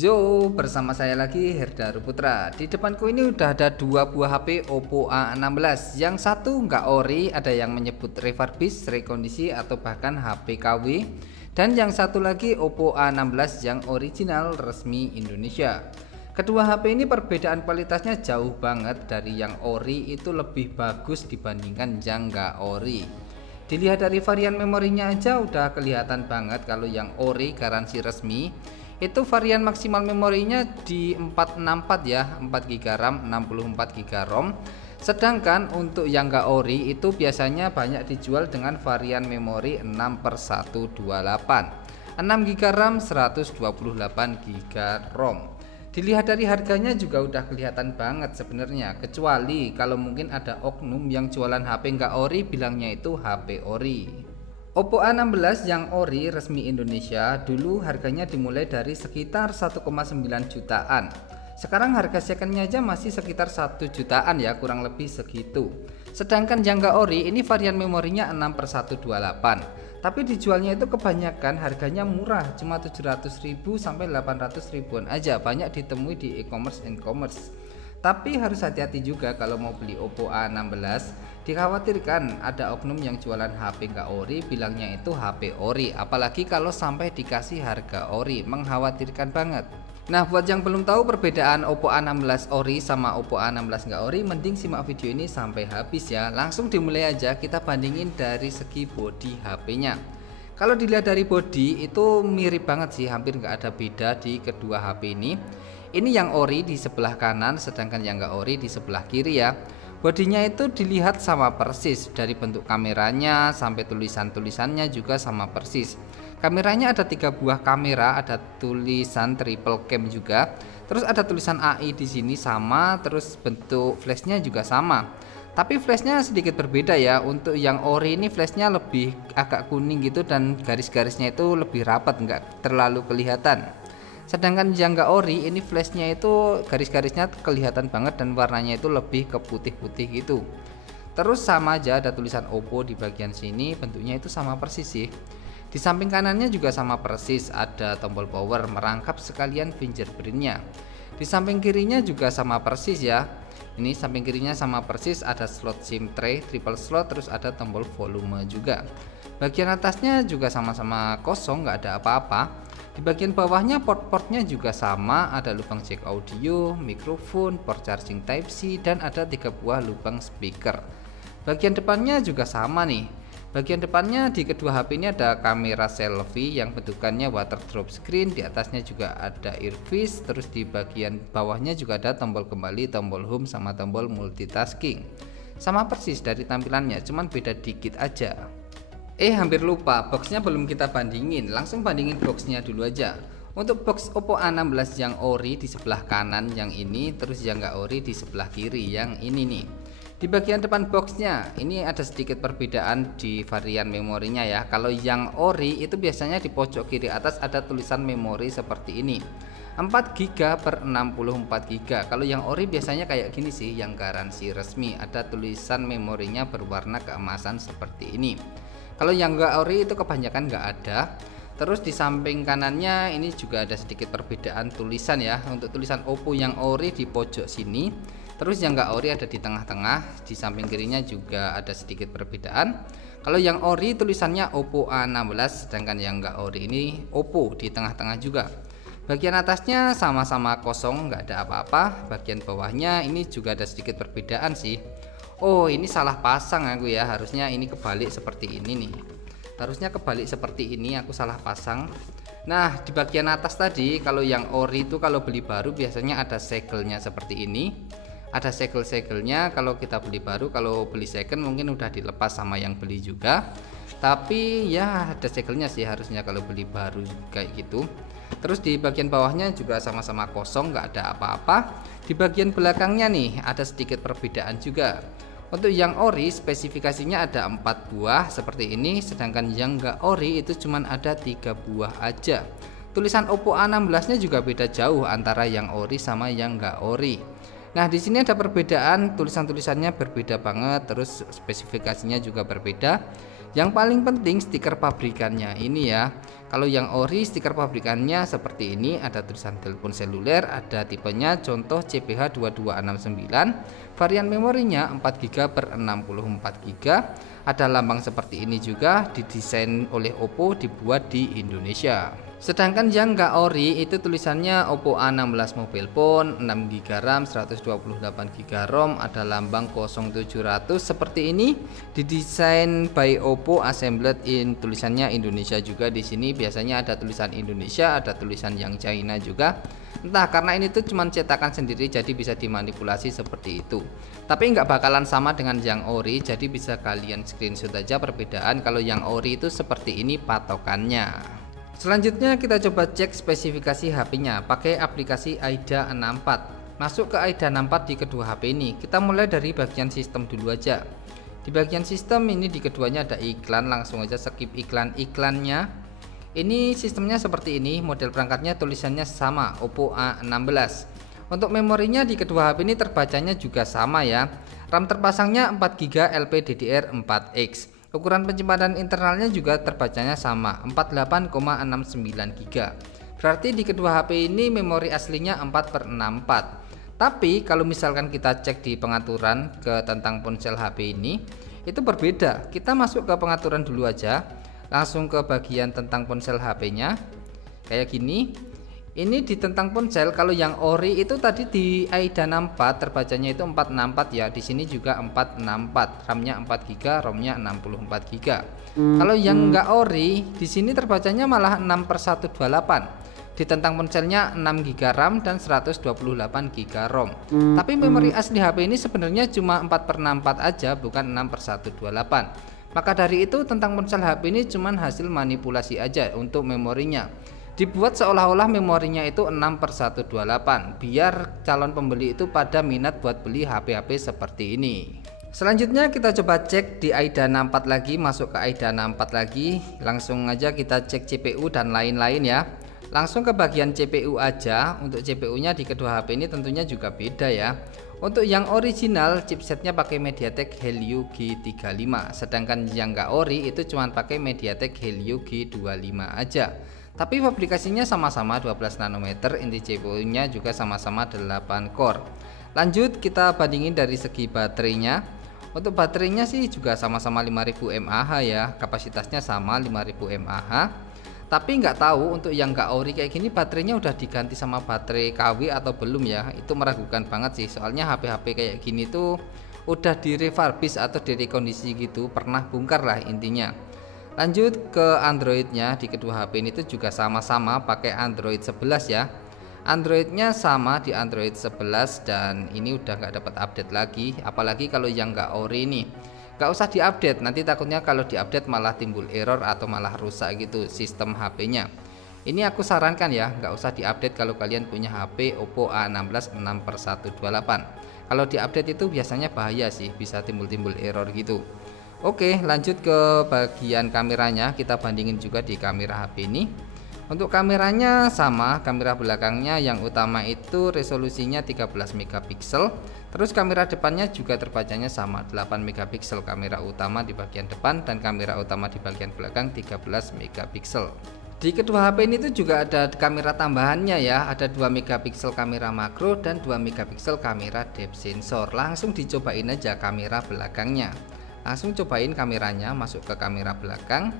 Yo, bersama saya lagi Herdaru Putra. Di depanku ini udah ada dua buah HP Oppo A16. Yang satu nggak ori, ada yang menyebut refurbish, rekondisi atau bahkan HP KW. Dan yang satu lagi Oppo A16 yang original resmi Indonesia. Kedua HP ini perbedaan kualitasnya jauh banget. Dari yang ori itu lebih bagus dibandingkan yang nggak ori. Dilihat dari varian memorinya aja udah kelihatan banget kalau yang ori garansi resmi itu varian maksimal memorinya di 464 ya, 4GB RAM, 64GB ROM. Sedangkan untuk yang nggak ori itu biasanya banyak dijual dengan varian memori 6/128, 6GB RAM, 128GB ROM. Dilihat dari harganya juga udah kelihatan banget sebenarnya, kecuali kalau mungkin ada oknum yang jualan HP nggak ori bilangnya itu HP ori. Oppo A16 yang ori resmi Indonesia dulu harganya dimulai dari sekitar 1,9 jutaan. Sekarang harga secondnya aja masih sekitar 1 jutaan ya, kurang lebih segitu. Sedangkan yang nggak ori ini varian memorinya 6/128. Tapi dijualnya itu kebanyakan harganya murah, cuma 700.000 sampai 800.000-an aja, banyak ditemui di e-commerce. Tapi harus hati-hati juga kalau mau beli Oppo A16. Dikhawatirkan ada oknum yang jualan HP nggak ori bilangnya itu HP ori, apalagi kalau sampai dikasih harga ori, mengkhawatirkan banget. Nah, buat yang belum tahu perbedaan Oppo A16 ori sama Oppo A16 nggak ori, mending simak video ini sampai habis ya. Langsung dimulai aja, kita bandingin dari segi bodi HP-nya. Kalau dilihat dari bodi itu mirip banget sih, hampir nggak ada beda di kedua HP ini. Ini yang ori di sebelah kanan, sedangkan yang nggak ori di sebelah kiri ya. Bodinya itu dilihat sama persis, dari bentuk kameranya sampai tulisan-tulisannya juga sama persis. Kameranya ada 3 buah kamera, ada tulisan triple cam juga. Terus ada tulisan AI di sini sama, terus bentuk flashnya juga sama. Tapi flashnya sedikit berbeda ya. Untuk yang ori ini flashnya lebih agak kuning gitu dan garis-garisnya itu lebih rapat, nggak terlalu kelihatan. Sedangkan yang nggak ori ini flashnya itu garis-garisnya kelihatan banget dan warnanya itu lebih ke putih-putih gitu. Terus sama aja ada tulisan Oppo di bagian sini, bentuknya itu sama persis sih. Di samping kanannya juga sama persis, ada tombol power merangkap sekalian fingerprintnya. Di samping kirinya juga sama persis ya. Ini samping kirinya sama persis, ada slot SIM tray, triple slot, terus ada tombol volume juga. Bagian atasnya juga sama-sama kosong, nggak ada apa-apa. Di bagian bawahnya port-portnya juga sama, ada lubang jack audio, mikrofon, port charging Type-C, dan ada 3 buah lubang speaker. Bagian depannya juga sama nih. Bagian depannya di kedua HP ini ada kamera selfie yang bentukannya water drop screen, di atasnya juga ada earpiece, terus di bagian bawahnya juga ada tombol kembali, tombol home, sama tombol multitasking. Sama persis dari tampilannya, cuman beda dikit aja. Hampir lupa, boxnya belum kita bandingin, langsung bandingin boxnya dulu aja. Untuk box Oppo A16 yang ori di sebelah kanan yang ini, terus yang nggak ori di sebelah kiri yang ini nih. Di bagian depan boxnya ini ada sedikit perbedaan di varian memorinya ya. Kalau yang ori itu biasanya di pojok kiri atas ada tulisan memori seperti ini, 4GB per 64GB. Kalau yang ori biasanya kayak gini sih, yang garansi resmi, ada tulisan memorinya berwarna keemasan seperti ini. Kalau yang nggak ori itu kebanyakan nggak ada. Terus di samping kanannya ini juga ada sedikit perbedaan tulisan ya. Untuk tulisan Oppo yang ori di pojok sini, terus yang nggak ori ada di tengah-tengah. Di samping kirinya juga ada sedikit perbedaan. Kalau yang ori tulisannya Oppo A16, sedangkan yang nggak ori ini Oppo di tengah-tengah juga. Bagian atasnya sama-sama kosong, nggak ada apa-apa. Bagian bawahnya ini juga ada sedikit perbedaan sih. Oh, ini salah pasang aku ya, harusnya ini kebalik seperti ini nih. Harusnya kebalik seperti ini, aku salah pasang. Nah, di bagian atas tadi kalau yang ori itu kalau beli baru biasanya ada segelnya seperti ini. Ada segel-segelnya kalau kita beli baru, kalau beli second mungkin udah dilepas sama yang beli juga. Tapi ya ada segelnya sih harusnya kalau beli baru kayak gitu. Terus di bagian bawahnya juga sama-sama kosong, nggak ada apa-apa. Di bagian belakangnya nih ada sedikit perbedaan juga. Untuk yang ori spesifikasinya ada 4 buah seperti ini, sedangkan yang nggak ori itu cuman ada 3 buah aja. Tulisan Oppo A16 nya juga beda jauh antara yang ori sama yang nggak ori. Nah, di sini ada perbedaan, tulisan-tulisannya berbeda banget, terus spesifikasinya juga berbeda. Yang paling penting stiker pabrikannya ini ya. Kalau yang ori stiker pabrikannya seperti ini, ada tulisan telepon seluler, ada tipenya contoh CPH2269, varian memorinya 4GB per 64GB, ada lambang seperti ini juga, didesain oleh Oppo, dibuat di Indonesia. Sedangkan yang nggak ori itu tulisannya Oppo A16 mobile phone, 6GB RAM, 128GB ROM, ada lambang 0700 seperti ini, didesain by Oppo, assembled in, tulisannya Indonesia juga di sini. Biasanya ada tulisan Indonesia, ada tulisan yang China juga. Entah karena ini tuh cuman cetakan sendiri jadi bisa dimanipulasi seperti itu. Tapi nggak bakalan sama dengan yang ori, jadi bisa kalian screenshot aja perbedaan. Kalau yang ori itu seperti ini patokannya. Selanjutnya kita coba cek spesifikasi HP-nya pakai aplikasi AIDA 64. Masuk ke AIDA 64 di kedua HP ini. Kita mulai dari bagian sistem dulu aja. Di bagian sistem ini di keduanya ada iklan, langsung aja skip iklan-iklannya. Ini sistemnya seperti ini, model perangkatnya tulisannya sama, Oppo A16. Untuk memorinya di kedua HP ini terbacanya juga sama ya. RAM terpasangnya 4GB LPDDR4X. Ukuran penyimpanan internalnya juga terbacanya sama, 48,69GB. Berarti di kedua HP ini memori aslinya 4/64. Tapi kalau misalkan kita cek di pengaturan ke tentang ponsel HP ini, itu berbeda. Kita masuk ke pengaturan dulu aja, langsung ke bagian tentang ponsel HP-nya. Kayak gini. Ini di tentang ponsel, kalau yang ori itu tadi di AIDA 64 terbacanya itu 464 ya. Di sini juga 464. RAM-nya 4GB, ROM-nya 64GB. Kalau yang enggak ori, di sini terbacanya malah 6/128. Di tentang ponselnya 6GB RAM dan 128GB ROM. Tapi memori asli HP ini sebenarnya cuma 4/64 aja, bukan 6/128. Maka dari itu tentang ponsel HP ini cuma hasil manipulasi aja untuk memorinya. Dibuat seolah-olah memorinya itu 6/128 biar calon pembeli itu pada minat buat beli HP-HP seperti ini. Selanjutnya kita coba cek di AIDA 64 lagi, masuk ke AIDA 64 lagi, langsung aja kita cek CPU dan lain-lain ya. Langsung ke bagian CPU aja. Untuk CPU-nya di kedua HP ini tentunya juga beda ya. Untuk yang original chipsetnya pakai MediaTek Helio G35, sedangkan yang nggak ori itu cuma pakai MediaTek Helio G25 aja. Tapi aplikasinya sama-sama 12 nanometer, inti CPU-nya juga sama-sama 8 core. Lanjut kita bandingin dari segi baterainya. Untuk baterainya sih juga sama-sama 5000 mAh ya, kapasitasnya sama 5000 mAh. Tapi nggak tahu untuk yang nggak ori kayak gini baterainya udah diganti sama baterai KW atau belum ya. Itu meragukan banget sih, soalnya HP-HP kayak gini tuh udah direfurbish atau direkondisi gitu, pernah bongkar lah intinya. Lanjut ke Androidnya, di kedua HP ini tuh juga sama-sama pakai Android 11 ya. Androidnya sama di Android 11 dan ini udah nggak dapat update lagi. Apalagi kalau yang nggak ori ini, nggak usah diupdate, nanti takutnya kalau diupdate malah timbul error atau malah rusak gitu sistem HP-nya. Ini aku sarankan ya, nggak usah diupdate kalau kalian punya HP Oppo A16 6/128. Kalau diupdate itu biasanya bahaya sih, bisa timbul-timbul error gitu. Oke, lanjut ke bagian kameranya, kita bandingin juga di kamera HP ini. Untuk kameranya sama, kamera belakangnya yang utama itu resolusinya 13 megapiksel. Terus kamera depannya juga terbacanya sama, 8 megapiksel kamera utama di bagian depan dan kamera utama di bagian belakang 13 megapiksel. Di kedua HP ini tuh juga ada kamera tambahannya ya, ada 2 megapiksel kamera makro dan 2 megapiksel kamera depth sensor. Langsung dicobain aja kamera belakangnya. Langsung cobain kameranya, masuk ke kamera belakang.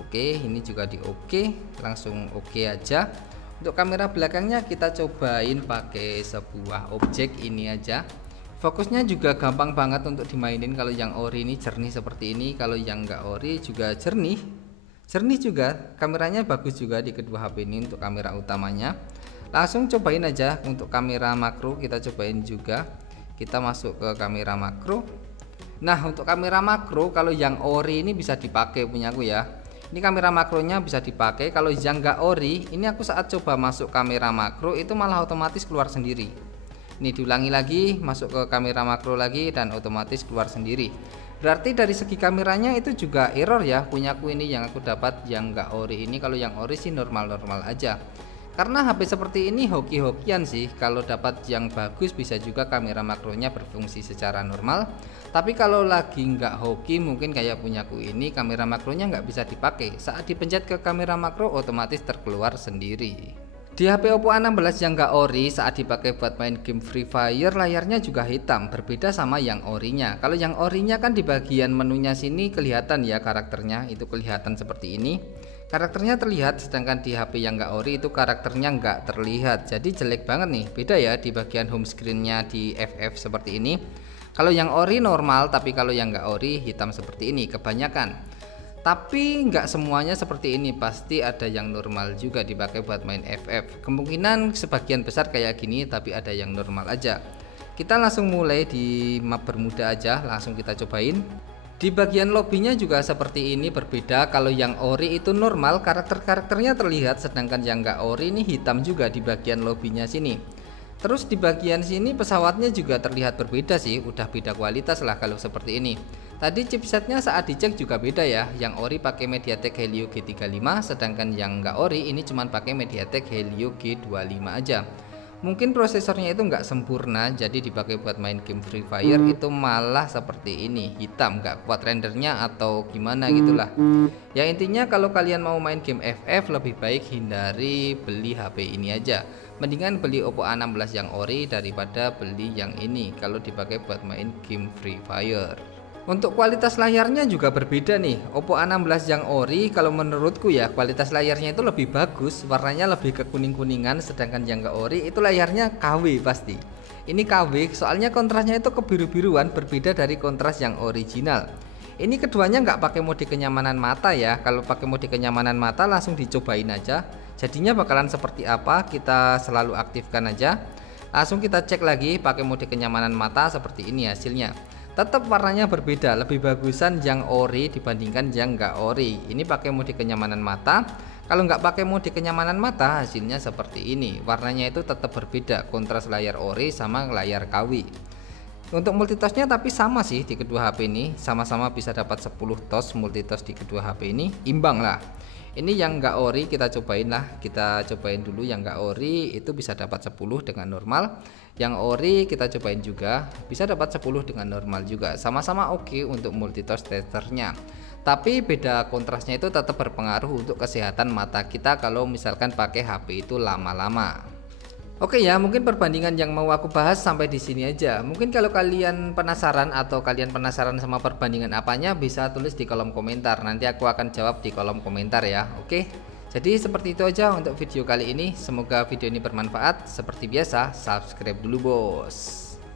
Oke, ini juga di oke, langsung oke aja. Untuk kamera belakangnya kita cobain pakai sebuah objek ini aja. Fokusnya juga gampang banget untuk dimainin. Kalau yang ori ini jernih seperti ini, kalau yang enggak ori juga jernih juga. Kameranya bagus juga di kedua HP ini untuk kamera utamanya. Langsung cobain aja untuk kamera makro, kita cobain juga. Kita masuk ke kamera makro. Nah, untuk kamera makro kalau yang ori ini bisa dipakai punyaku ya. Ini kamera makronya bisa dipakai. Kalau yang enggak ori, ini aku saat coba masuk kamera makro itu malah otomatis keluar sendiri. Ini diulangi lagi, masuk ke kamera makro lagi dan otomatis keluar sendiri. Berarti dari segi kameranya itu juga error ya punyaku ini yang aku dapat yang enggak ori ini. Kalau yang ori sih normal-normal aja. Karena HP seperti ini hoki-hokian sih, kalau dapat yang bagus bisa juga kamera makronya berfungsi secara normal. Tapi kalau lagi nggak hoki, mungkin kayak punyaku ini, kamera makronya nggak bisa dipakai. Saat dipencet ke kamera makro otomatis terkeluar sendiri. Di HP Oppo A16 yang nggak ori, saat dipakai buat main game Free Fire, layarnya juga hitam, berbeda sama yang orinya. Kalau yang orinya kan di bagian menunya sini kelihatan ya karakternya, itu kelihatan seperti ini. Karakternya terlihat, sedangkan di HP yang nggak ori itu karakternya nggak terlihat. Jadi jelek banget nih, beda ya di bagian home screennya di FF seperti ini. Kalau yang ori normal, tapi kalau yang nggak ori hitam seperti ini kebanyakan. Tapi nggak semuanya seperti ini, pasti ada yang normal juga dipakai buat main FF. Kemungkinan sebagian besar kayak gini, tapi ada yang normal aja. Kita langsung mulai di map Bermuda aja, langsung kita cobain. Di bagian lobbynya juga seperti ini, berbeda. Kalau yang ori itu normal, karakternya terlihat, sedangkan yang nggak ori ini hitam juga di bagian lobbynya sini. Terus di bagian sini pesawatnya juga terlihat berbeda sih, udah beda kualitas lah kalau seperti ini. Tadi chipsetnya saat dicek juga beda ya, yang ori pakai MediaTek Helio G35, sedangkan yang nggak ori ini cuma pakai MediaTek Helio G25 aja. Mungkin prosesornya itu nggak sempurna, jadi dipakai buat main game Free Fire itu malah seperti ini, hitam, nggak kuat rendernya atau gimana gitulah. Ya intinya kalau kalian mau main game FF lebih baik hindari beli HP ini aja. Mendingan beli Oppo A16 yang ori daripada beli yang ini kalau dipakai buat main game Free Fire. Untuk kualitas layarnya juga berbeda nih. Oppo A16 yang ori kalau menurutku ya kualitas layarnya itu lebih bagus, warnanya lebih ke kuning-kuningan, sedangkan yang gak ori itu layarnya KW pasti. Ini KW soalnya kontrasnya itu kebiru-biruan, berbeda dari kontras yang original. Ini keduanya nggak pakai mode kenyamanan mata ya. Kalau pakai mode kenyamanan mata langsung dicobain aja. Jadinya bakalan seperti apa, kita selalu aktifkan aja. Langsung kita cek lagi pakai mode kenyamanan mata, seperti ini hasilnya. Tetap warnanya berbeda, lebih bagusan yang ori dibandingkan yang nggak ori. Ini pakai mode kenyamanan mata. Kalau nggak pakai mode kenyamanan mata hasilnya seperti ini. Warnanya itu tetap berbeda, kontras layar ori sama layar KW. Untuk multitossnya tapi sama sih di kedua HP ini, sama-sama bisa dapat 10 toss multitoss di kedua HP ini, imbang lah. Ini yang nggak ori kita cobain lah, kita cobain dulu yang nggak ori itu bisa dapat 10 dengan normal. Yang ori kita cobain juga bisa dapat 10 dengan normal juga, sama-sama oke untuk multitoss testernya. Tapi beda kontrasnya itu tetap berpengaruh untuk kesehatan mata kita kalau misalkan pakai HP itu lama-lama. Oke ya, mungkin perbandingan yang mau aku bahas sampai di sini aja. Mungkin kalau kalian penasaran sama perbandingan apanya, bisa tulis di kolom komentar. Nanti aku akan jawab di kolom komentar ya. Oke. Jadi seperti itu aja untuk video kali ini. Semoga video ini bermanfaat. Seperti biasa, subscribe dulu bos.